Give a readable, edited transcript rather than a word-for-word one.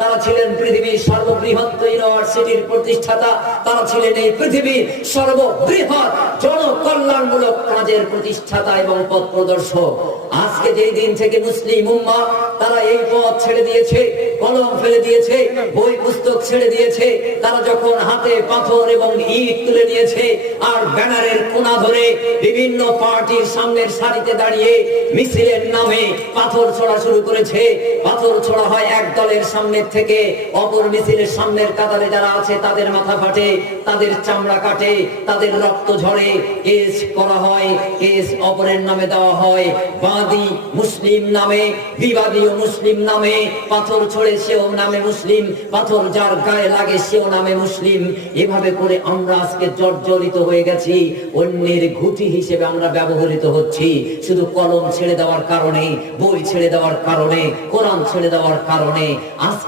তারা ছিলেন পৃথিবীর সর্ববৃহৎ ইউনিভার্সিটির প্রতিষ্ঠাতা, তারা ছিলেন এই পৃথিবীর সর্ববৃহৎ জনকল্যাণমূলক কাজের প্রতিষ্ঠাতা এবং পথ প্রদর্শক। আজকে যেই দিন থেকে মুসলিম উম্মাহ তারা এই পথ ছেড়ে দিয়েছে, কলম ফেলে দিয়েছে, বই পুস্তক ছেড়ে দিয়েছে, তারা যখন হাতে পাথর এবং ইট তুলে নিয়েছে আর ব্যানারের কোনা ধরে বিভিন্ন পার্টির সামনের সারিতে দাঁড়িয়ে মিছিলের নামে পাথর ছোড়া শুরু করেছে। পাথর ছোড়া হয় এক দলের সামনের থেকে, অপর মিছিলের সামনের কাতারে যারা আছে তাদের মাথা ফাটে, তাদের চামড়া কাটে, তাদের রক্ত ঝরে, কেস করা হয়, কেস অপরের নামে দেওয়া হয়, বাদী মুসলিম নামে, বিবাদী মুসলিম নামে, পাথর ছড়ে সেও নামে মুসলিম, পাথর যার গায়ে লাগে সেও নামে মুসলিম। এভাবে করে আমরা আজকে জর্জরিত হয়ে গেছি, অন্যের ঘুঁটি হিসেবে আমরা ব্যবহৃত হচ্ছি। শুধু কলম ছেড়ে দেওয়ার কারণে, বই ছেড়ে দেওয়ার কারণে, কোরআন ছেড়ে দেওয়ার কারণে আজকে